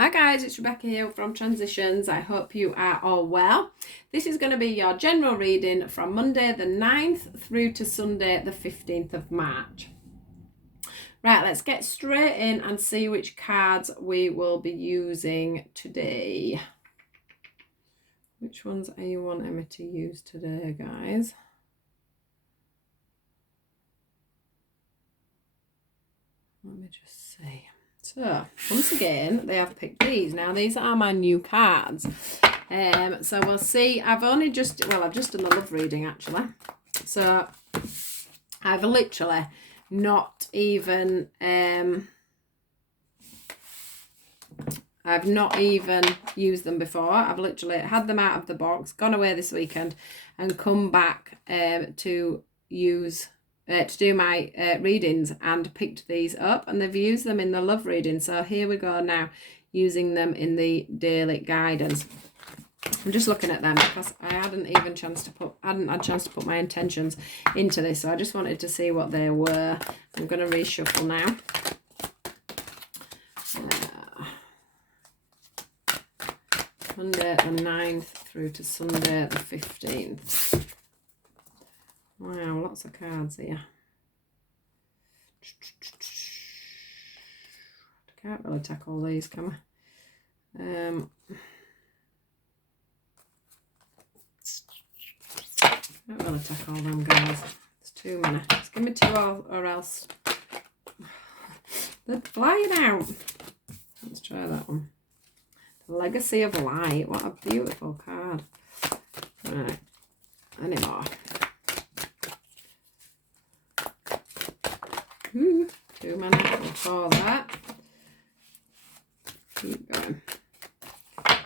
Hi guys, it's Rebecca here from Transitions. I hope you are all well. This is going to be your general reading from Monday the 9th through to Sunday the 15th of March. Right, let's get straight in and see which cards we will be using today. Which ones are you wanting me to use today, guys? Let me just see. So, once again, they have picked these. Now, these are my new cards. So we'll see. I've just done the love reading, actually. So, I've literally not even... I've not even used them before. I've literally had them out of the box, gone away this weekend, and come back to do my readings and picked these up, and they've used them in the love reading. So here we go now, using them in the daily guidance. I'm just looking at them because I hadn't had a chance to put my intentions into this, so I just wanted to see what they were. I'm going to reshuffle now. Monday the 9th through to Sunday the 15th. Wow, lots of cards here. I can't really take all these, can I? Can't really take all them, guys. It's too many. Just give me two or else they're flying out. Let's try that one. Legacy of Light. What a beautiful card. Right. Any more? Too many. We'll call that. Keep going. I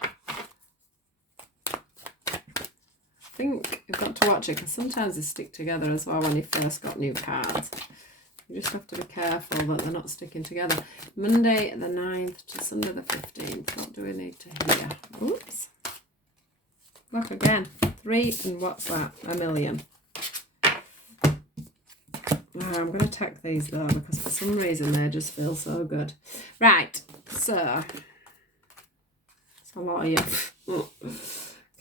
think you've got to watch it because sometimes they stick together as well when you first got new cards. You just have to be careful that they're not sticking together. Monday the 9th to Sunday the 15th. What do we need to hear? Oops. Look again. 3 and what's that? A million. Oh, I'm going to take these though because for some reason they just feel so good. Right. So. It's a lot of you.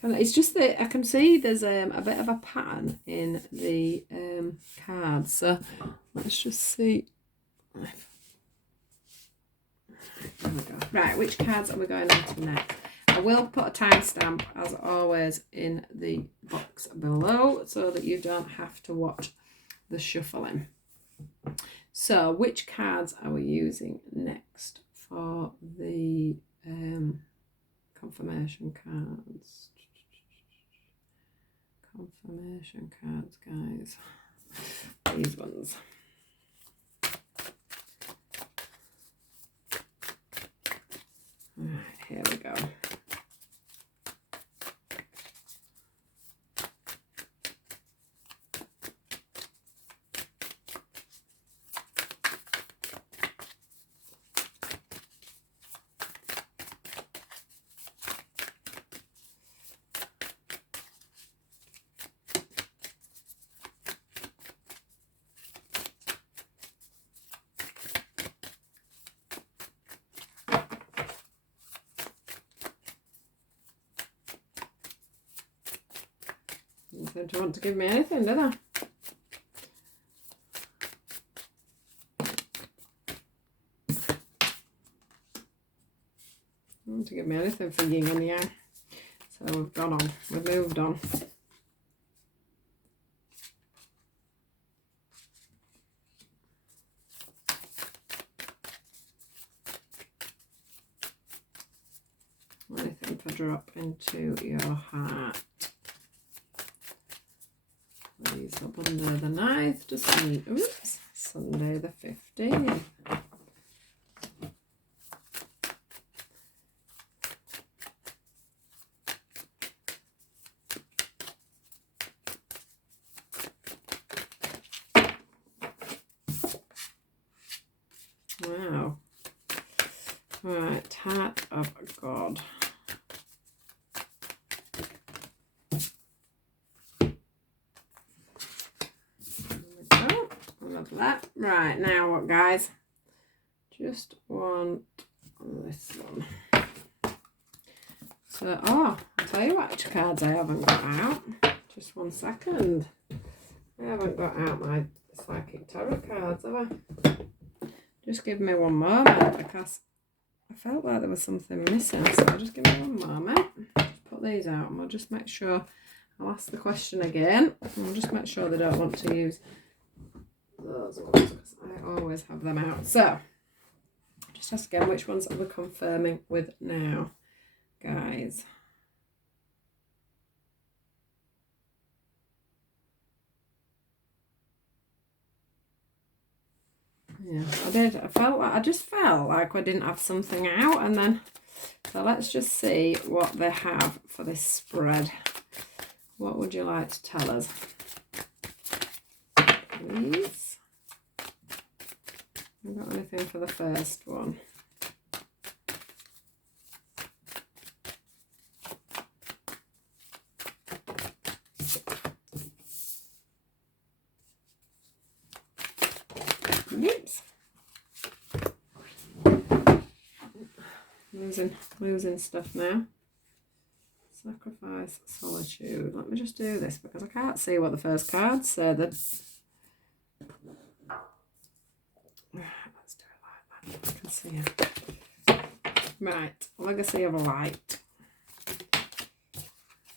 It's just that I can see there's a bit of a pattern in the cards. So let's just see. There we go. Right, which cards are we going on to next? I will put a timestamp, as always, in the box below so that you don't have to watch the shuffling. So, which cards are we using next for the confirmation cards? Confirmation cards, guys. These ones. Alright, here we go. They don't want to give me anything, do they? They don't want to give me anything for yin and yang. So we've gone on. We've moved on. Anything for drop into your heart. These up Monday the 9th to Sunday the 15th. Wow. Right, Heart of God. That. Right, now what, guys? Just want this one. So, I'll tell you which cards I haven't got out. Just 1 second. I haven't got out my Psychic Tarot cards, have I? Just give me 1 moment because I felt like there was something missing. So just give me 1 moment. Just put these out and we'll just make sure. I'll ask the question again. And we'll just make sure they don't want to use those ones because I always have them out. So, just ask again, which ones are we confirming with now, guys? Yeah, I just felt like I didn't have something out, and then, so let's just see what they have for this spread. What would you like to tell us? Please. Haven't got anything for the first one. Oops. Losing stuff now. Sacrifice, solitude. Let me just do this because I can't see what the first card said. Let's do it like that. I can see it. Right, legacy of light.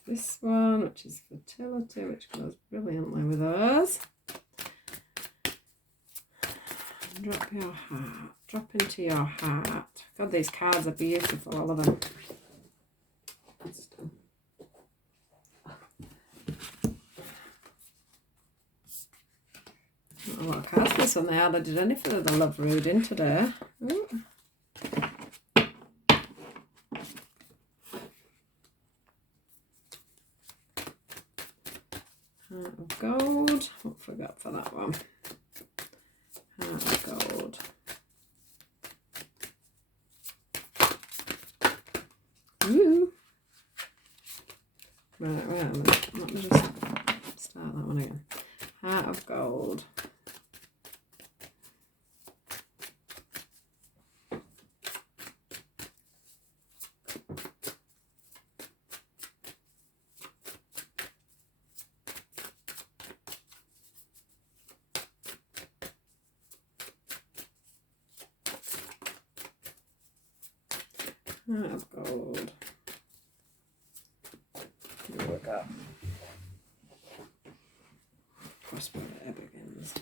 This one, which is fertility, which goes brilliantly with us. Drop your heart. Drop into your heart. God, these cards are beautiful, all of them. Not a lot of cards for this one. They hardly did any for the love reading today. Ooh. Heart of gold. What forgot for that one? Heart of gold. Ooh. Right, wait a minute. Let me just start that one again. Heart of gold. Heart of gold. Here we go. Prosperity begins.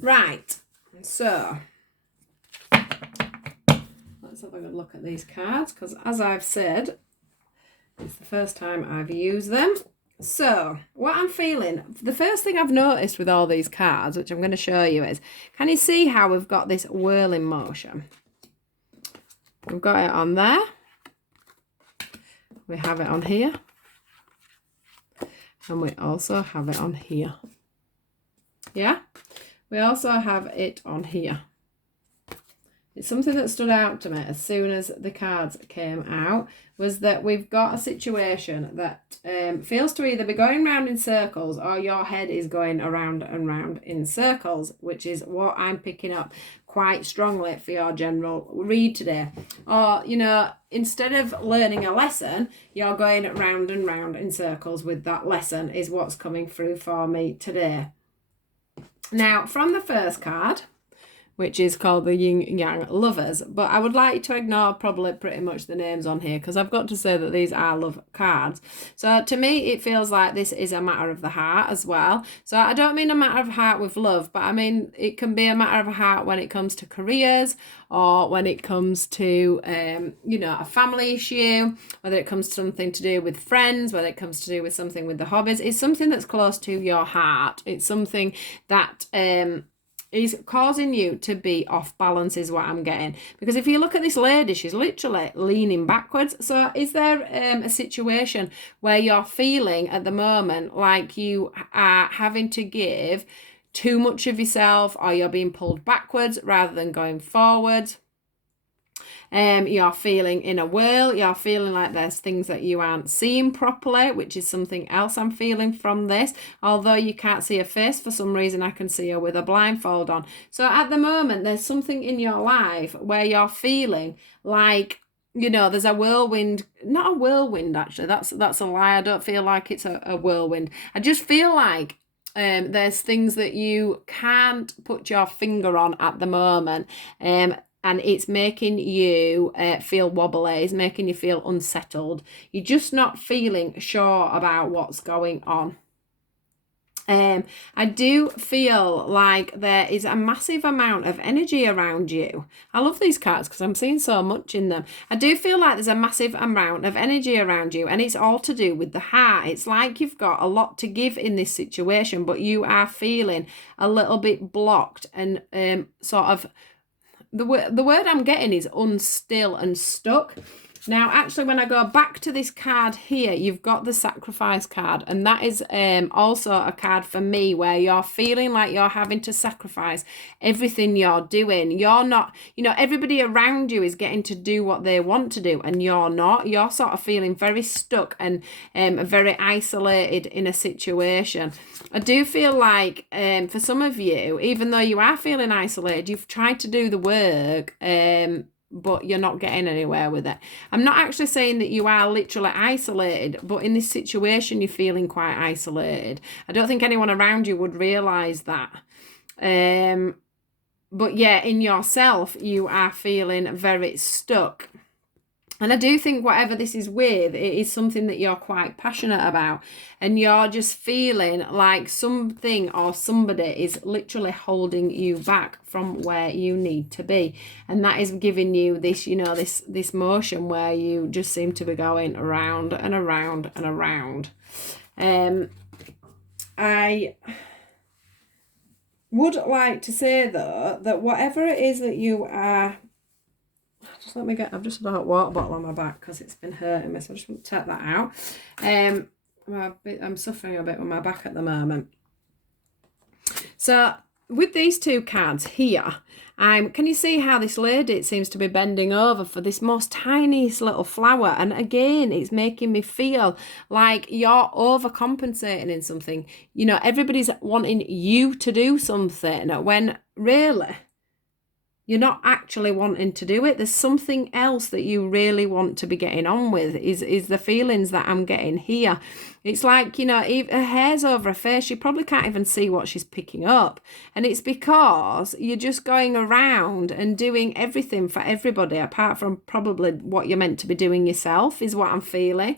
Right, so let's have a good look at these cards because, as I've said, it's the first time I've used them. So, what I'm feeling, the first thing I've noticed with all these cards, which I'm going to show you, is can you see how we've got this whirling motion? We've got it on there. We have it on here. And we also have it on here. Yeah? We also have it on here. It's something that stood out to me as soon as the cards came out, was that we've got a situation that feels to either be going round in circles or your head is going around and round in circles, which is what I'm picking up quite strongly for your general read today. Or, you know, instead of learning a lesson, you're going round and round in circles with that lesson is what's coming through for me today. Now, from the first card, which is called the Yin Yang Lovers, but I would like to ignore probably pretty much the names on here because I've got to say that these are love cards. So to me, it feels like this is a matter of the heart as well. So I don't mean a matter of heart with love, but I mean it can be a matter of a heart when it comes to careers or when it comes to, you know, a family issue, whether it comes to something to do with friends, whether it comes to do with something with the hobbies. It's something that's close to your heart. It's something that is causing you to be off balance is what I'm getting. Because if you look at this lady, she's literally leaning backwards. So is there a situation where you're feeling at the moment like you are having to give too much of yourself, or you're being pulled backwards rather than going forwards? You're feeling in a whirl, you're feeling like there's things that you aren't seeing properly, which is something else I'm feeling from this. Although you can't see her face, for some reason I can see her with a blindfold on. So at the moment, there's something in your life where you're feeling like you know, there's a whirlwind, not a whirlwind actually, that's a lie. I don't feel like it's a whirlwind. I just feel like there's things that you can't put your finger on at the moment, and it's making you feel wobbly, it's making you feel unsettled. You're just not feeling sure about what's going on. I do feel like there is a massive amount of energy around you. I love these cards because I'm seeing so much in them. I do feel like there's a massive amount of energy around you, and it's all to do with the heart. It's like you've got a lot to give in this situation, but you are feeling a little bit blocked and sort of the word I'm getting is unstill and stuck. Now, actually, when I go back to this card here, you've got the sacrifice card. And that is also a card for me where you're feeling like you're having to sacrifice everything you're doing. You're not, you know, everybody around you is getting to do what they want to do and you're not. You're sort of feeling very stuck and very isolated in a situation. I do feel like for some of you, even though you are feeling isolated, you've tried to do the work, but you're not getting anywhere with it. I'm not actually saying that you are literally isolated, but in this situation, you're feeling quite isolated. I don't think anyone around you would realise that. But yeah, in yourself, you are feeling very stuck. And I do think whatever this is with, it is something that you're quite passionate about. And you're just feeling like something or somebody is literally holding you back from where you need to be. And that is giving you this, you know, this motion where you just seem to be going around and around and around. I would like to say, though, that whatever it is that you are... Just let me get, I've just got a hot water bottle on my back because it's been hurting me, so I just want to take that out. I'm suffering a bit with my back at the moment. So with these two cards here, can you see how this lady seems to be bending over for this most tiniest little flower? And again, it's making me feel like you're overcompensating in something. You know, everybody's wanting you to do something when really you're not actually wanting to do it. There's something else that you really want to be getting on with, is the feelings that I'm getting here. It's like, you know, her hair's over her face. You probably can't even see what she's picking up. And it's because you're just going around and doing everything for everybody, apart from probably what you're meant to be doing yourself, is what I'm feeling.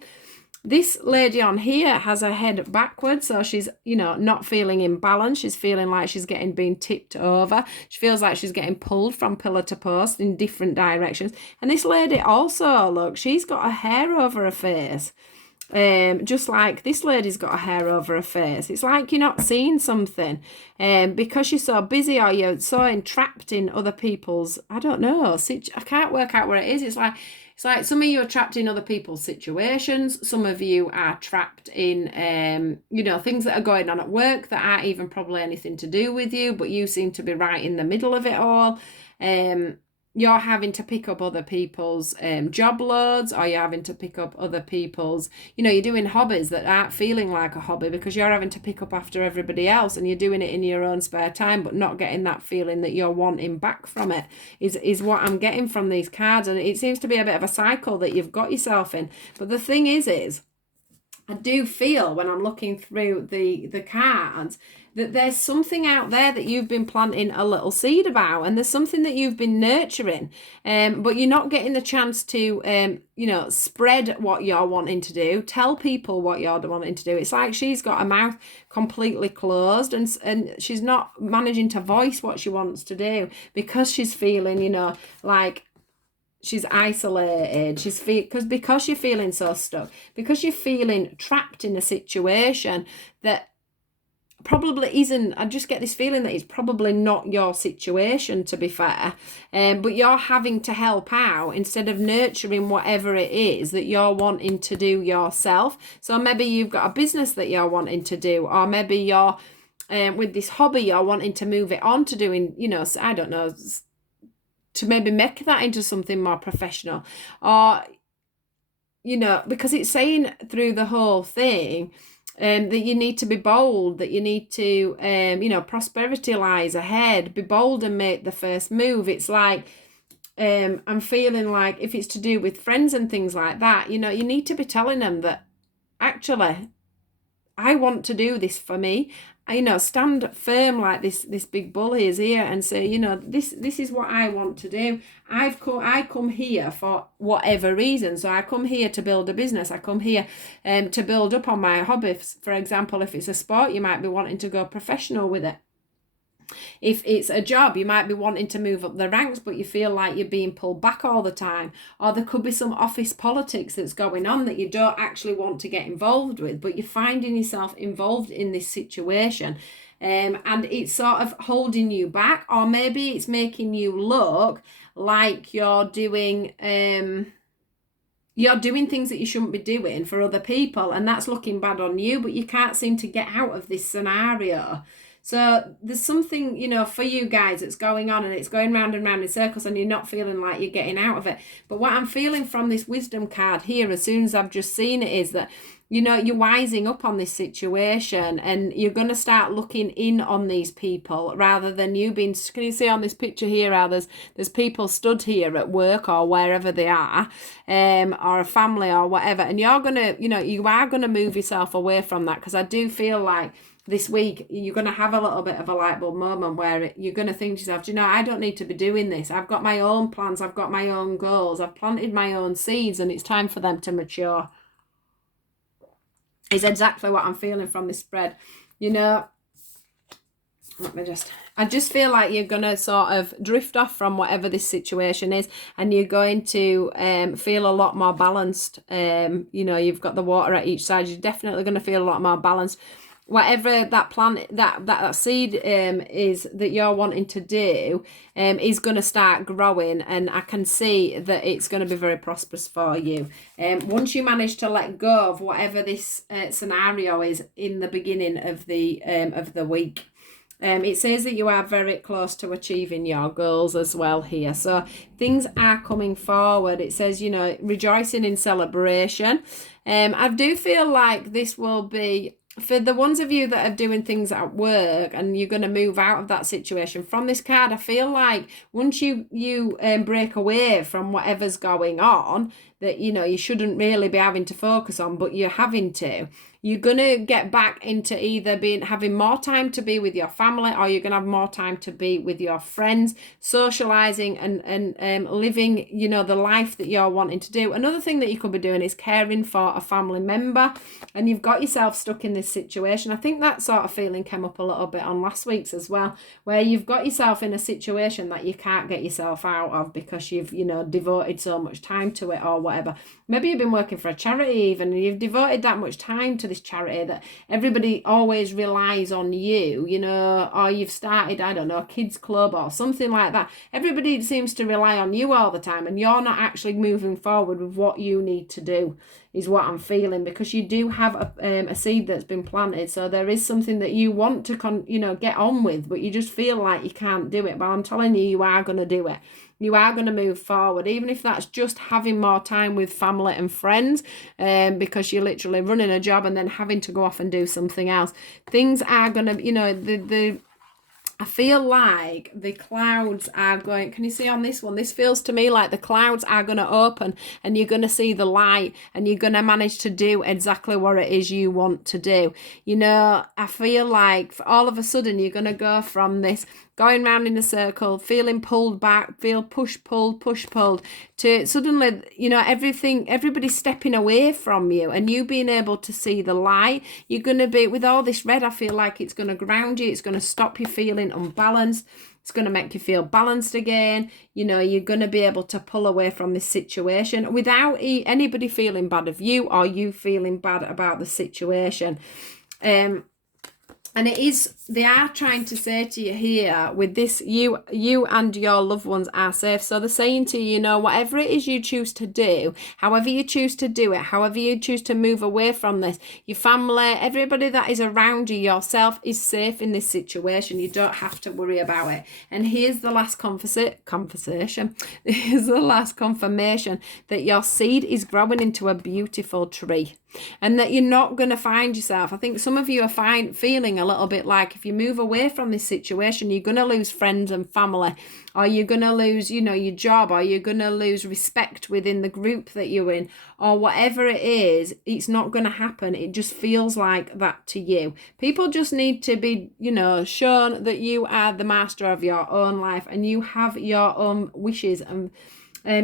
This lady on here has her head backwards, so she's, you know, not feeling in balance. She's feeling like she's being tipped over. She feels like she's getting pulled from pillar to post in different directions. And this lady also, look, she's got her hair over her face. Just like this lady's got her hair over her face. It's like you're not seeing something because you're so busy or you're so entrapped in other people's, I don't know, I can't work out where it is. It's like some of you are trapped in other people's situations. Some of you are trapped in, you know, things that are going on at work that aren't even probably anything to do with you, but you seem to be right in the middle of it all. You're having to pick up other people's job loads, or you're having to pick up other people's, you know, you're doing hobbies that aren't feeling like a hobby because you're having to pick up after everybody else and you're doing it in your own spare time, but not getting that feeling that you're wanting back from it is what I'm getting from these cards. And it seems to be a bit of a cycle that you've got yourself in. But the thing is I do feel when I'm looking through the cards that there's something out there that you've been planting a little seed about, and there's something that you've been nurturing, but you're not getting the chance to, you know, spread what you're wanting to do, tell people what you're wanting to do. It's like she's got her mouth completely closed and she's not managing to voice what she wants to do because she's feeling, you know, like she's isolated. Because you're feeling so stuck, because you're feeling trapped in a situation that probably isn't. I just get this feeling that it's probably not your situation, to be fair, but you're having to help out instead of nurturing whatever it is that you're wanting to do yourself. So maybe you've got a business that you're wanting to do, or maybe you're with this hobby you're wanting to move it on to doing, you know, I don't know, to maybe make that into something more professional, or, you know, because it's saying through the whole thing that you need to be bold, that you need to, you know, prosperity lies ahead, be bold and make the first move. It's like I'm feeling like if it's to do with friends and things like that, you know, you need to be telling them that actually I want to do this for me. You know, stand firm like this big bully is here and say, you know, this is what I want to do. I come here for whatever reason. So I come here to build a business. I come here to build up on my hobbies. For example, if it's a sport, you might be wanting to go professional with it. If it's a job, you might be wanting to move up the ranks, but you feel like you're being pulled back all the time. Or there could be some office politics that's going on that you don't actually want to get involved with, but you're finding yourself involved in this situation. And it's sort of holding you back, or maybe it's making you look like you're doing things that you shouldn't be doing for other people, and that's looking bad on you, but you can't seem to get out of this scenario. So there's something, you know, for you guys that's going on, and it's going round and round in circles, and you're not feeling like you're getting out of it. But what I'm feeling from this wisdom card here, as soon as I've just seen it, is that, you know, you're wising up on this situation, and you're going to start looking in on these people rather than you being, can you see on this picture here how there's people stood here at work or wherever they are, or a family or whatever, and you're going to, you know, you are going to move yourself away from that, because I do feel like this week you're going to have a little bit of a light bulb moment where you're going to think to yourself, do you know, I don't need to be doing this. I've got my own plans. I've got my own goals. I've planted my own seeds, and it's time for them to mature. Is exactly what I'm feeling from this spread. You know, I just feel like you're going to sort of drift off from whatever this situation is, and you're going to feel a lot more balanced. You know, you've got the water at each side. You're definitely going to feel a lot more balanced. Whatever that plan, that seed is that you're wanting to do is going to start growing, and I can see that it's going to be very prosperous for you. Once you manage to let go of whatever this scenario is in the beginning of the week. It says that you are very close to achieving your goals as well here. So things are coming forward. It says, you know, rejoicing in celebration. I do feel like this will be, for the ones of you that are doing things at work and you're going to move out of that situation, from this card, I feel like once you break away from whatever's going on that, you know, you shouldn't really be having to focus on, but you're having to, you're going to get back into either having more time to be with your family, or you're going to have more time to be with your friends, socializing and living, you know, the life that you're wanting to do. Another thing that you could be doing is caring for a family member, and you've got yourself stuck in this situation. I think that sort of feeling came up a little bit on last week's as well, where you've got yourself in a situation that you can't get yourself out of because you've, you know, devoted so much time to it or whatever. Maybe you've been working for a charity even, and you've devoted that much time to this charity that everybody always relies on you, you know, or you've started, I don't know, a kids club or something like that. Everybody seems to rely on you all the time, and you're not actually moving forward with what you need to do, is what I'm feeling, because you do have a seed that's been planted. So there is something that you want to get on with, but you just feel like you can't do it. But I'm telling you, you are going to do it. You are going to move forward, even if that's just having more time with family and friends, because you're literally running a job and then having to go off and do something else. Things are going to, you know, I feel like the clouds are going, can you see on this one? This feels to me like the clouds are going to open, and you're going to see the light, and you're going to manage to do exactly what it is you want to do. You know, I feel like all of a sudden you're going to go from this going round in a circle, feeling pulled back, feel pulled, to suddenly, you know, everybody's stepping away from you, and you being able to see the light. You're going to be, with all this red, I feel like it's going to ground you. It's going to stop you feeling unbalanced. It's going to make you feel balanced again. You know, you're going to be able to pull away from this situation without anybody feeling bad of you, or you feeling bad about the situation. And it is, they are trying to say to you here with this, you and your loved ones are safe. So they're saying to you, you know, whatever it is you choose to do, however you choose to do it, however you choose to move away from this, your family, everybody that is around you, yourself, is safe in this situation. You don't have to worry about it. And here's the last conversation. Here's the last confirmation that your seed is growing into a beautiful tree. and that you're not going to find yourself. I think some of you are feeling a little bit like if you move away from this situation, you're going to lose friends and family, or you're going to lose, your job, or you're going to lose respect within the group that you're in, or whatever it is. It's not going to happen. It just feels like that to you. People just need to be, shown that you are the master of your own life and you have your own wishes and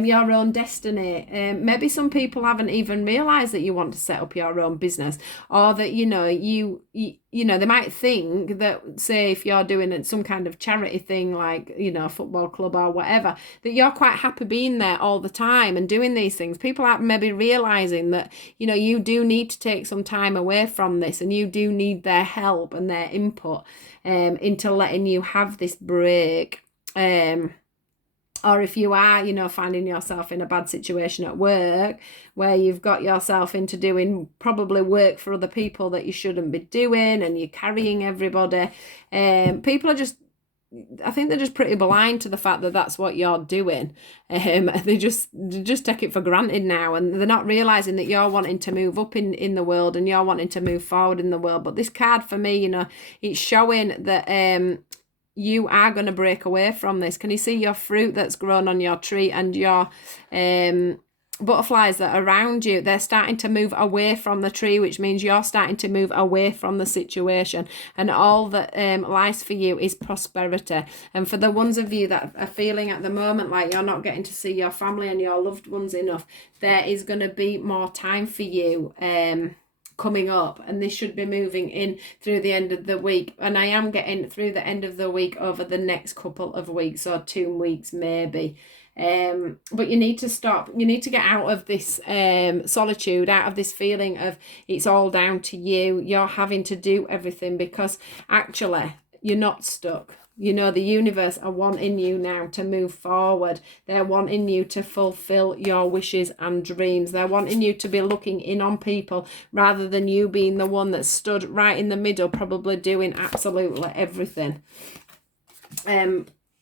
your own destiny. Maybe some people haven't even realized that you want to set up your own business, or that they might think that, say, if you're doing some kind of charity thing like a football club or whatever, that you're quite happy being there all the time and doing these things. People aren't maybe realizing that you do need to take some time away from this, and you do need their help and their input into letting you have this break. Or if you are, finding yourself in a bad situation at work where you've got yourself into doing probably work for other people that you shouldn't be doing, and you're carrying everybody. People are I think they're just pretty blind to the fact that that's what you're doing. They just take it for granted now, and they're not realizing that you're wanting to move up in the world, and you're wanting to move forward in the world. But this card for me, it's showing that you are going to break away from this. Can you see your fruit that's grown on your tree, and your butterflies that are around you? They're starting to move away from the tree, which means you're starting to move away from the situation, and all that lies for you is prosperity. And for the ones of you that are feeling at the moment like you're not getting to see your family and your loved ones enough, there is going to be more time for you coming up, and this should be moving in through the end of the week. And I am getting through the end of the week over the next couple of weeks, or 2 weeks maybe. But you need to stop. You need to get out of this solitude, out of this feeling of it's all down to you. You're having to do everything, because actually you're not stuck. The universe are wanting you now to move forward. They're wanting you to fulfill your wishes and dreams. They're wanting you to be looking in on people rather than you being the one that stood right in the middle, probably doing absolutely everything.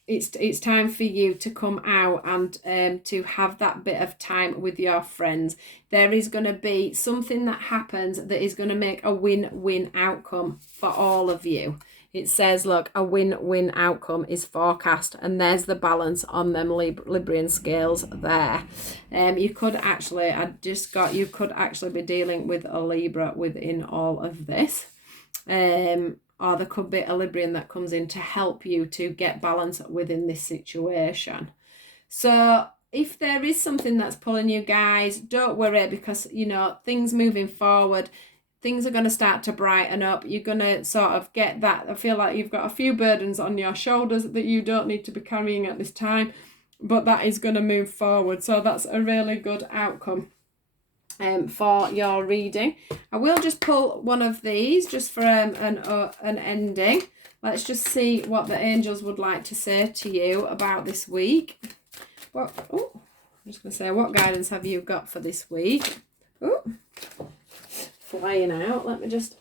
It's time for you to come out and to have that bit of time with your friends. There is going to be something that happens that is going to make a win-win outcome for all of you. It says, look, a win-win outcome is forecast, and there's the balance on them Librian scales there. You could actually be dealing with a Libra within all of this. Or there could be a Librian that comes in to help you to get balance within this situation. So if there is something that's pulling you, guys, don't worry, because, things moving forward, things are going to start to brighten up. You're going to sort of get that. I feel like you've got a few burdens on your shoulders that you don't need to be carrying at this time, but that is going to move forward. So that's a really good outcome for your reading. I will just pull one of these just for an ending. Let's just see what the angels would like to say to you about this week. I'm just going to say, what guidance have you got for this week? Flying out. Let me just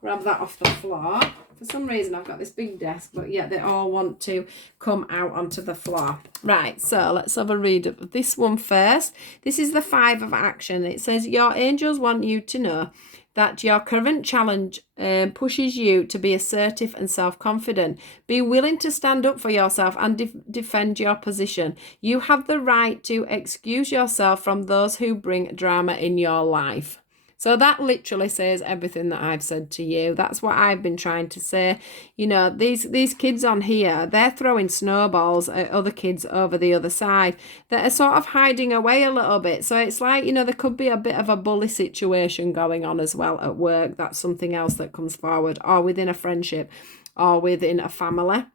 grab that off the floor. For some reason I've got this big desk, but yet they all want to come out onto the floor. Right, so let's have a read of this one first. This is the 5 of action. It says, your angels want you to know that your current challenge pushes you to be assertive and self-confident. Be willing to stand up for yourself and defend your position. You have the right to excuse yourself from those who bring drama in your life. So that literally says everything that I've said to you. That's what I've been trying to say. These kids on here, they're throwing snowballs at other kids over the other side that are sort of hiding away a little bit. So it's like, there could be a bit of a bully situation going on as well at work. That's something else that comes forward, or within a friendship, or within a family.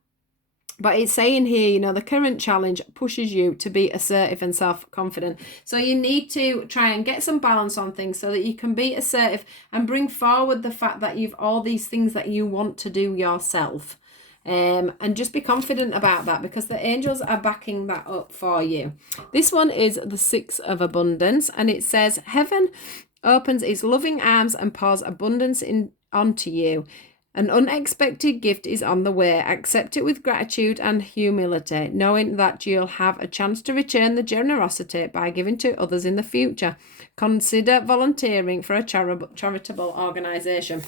But it's saying here, the current challenge pushes you to be assertive and self-confident. So you need to try and get some balance on things so that you can be assertive and bring forward the fact that you've all these things that you want to do yourself. And just be confident about that, because the angels are backing that up for you. This one is the 6 of abundance, and it says, heaven opens its loving arms and pours abundance onto you. An unexpected gift is on the way. Accept it with gratitude and humility, knowing that you'll have a chance to return the generosity by giving to others in the future. Consider volunteering for a charitable organisation.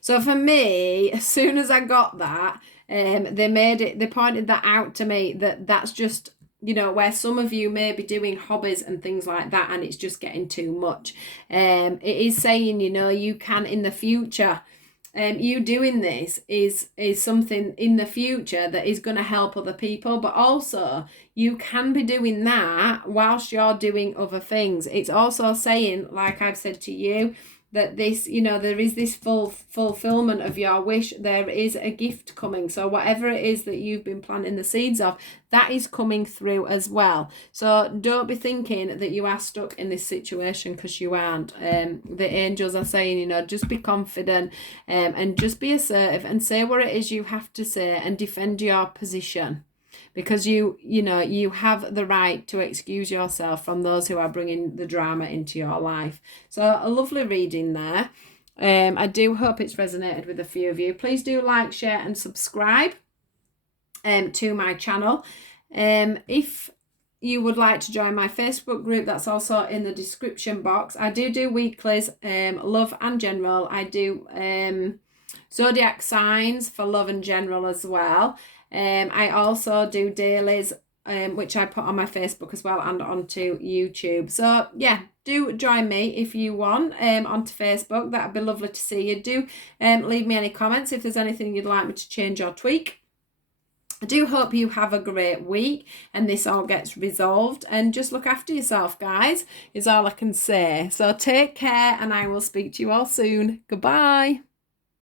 So for me, as soon as I got that, they pointed that out to me, that's just, you know, where some of you may be doing hobbies and things like that and it's just getting too much. It is saying, you know, you can in the future, you doing this is something in the future that is going to help other people, but also you can be doing that whilst you're doing other things. It's also saying, like I've said to you, that this, you know, there is this fulfillment of your wish. There is a gift coming. So whatever it is that you've been planting the seeds of, that is coming through as well. So don't be thinking that you are stuck in this situation, because you aren't. The angels are saying, you know, just be confident, and just be assertive and say what it is you have to say and defend your position. Because you know, you have the right to excuse yourself from those who are bringing the drama into your life. So a lovely reading there. I do hope it's resonated with a few of you. Please do like, share and subscribe to my channel. If you would like to join my Facebook group, that's also in the description box. I do weeklies, love and general. I do zodiac signs for love and general as well. I also do dailies, which I put on my Facebook as well and onto YouTube. So yeah, do join me if you want onto Facebook. That'd be lovely to see you. Do leave me any comments if there's anything you'd like me to change or tweak. I do hope you have a great week and this all gets resolved, and just look after yourself, guys, is all I can say. So take care, and I will speak to you all soon. Goodbye.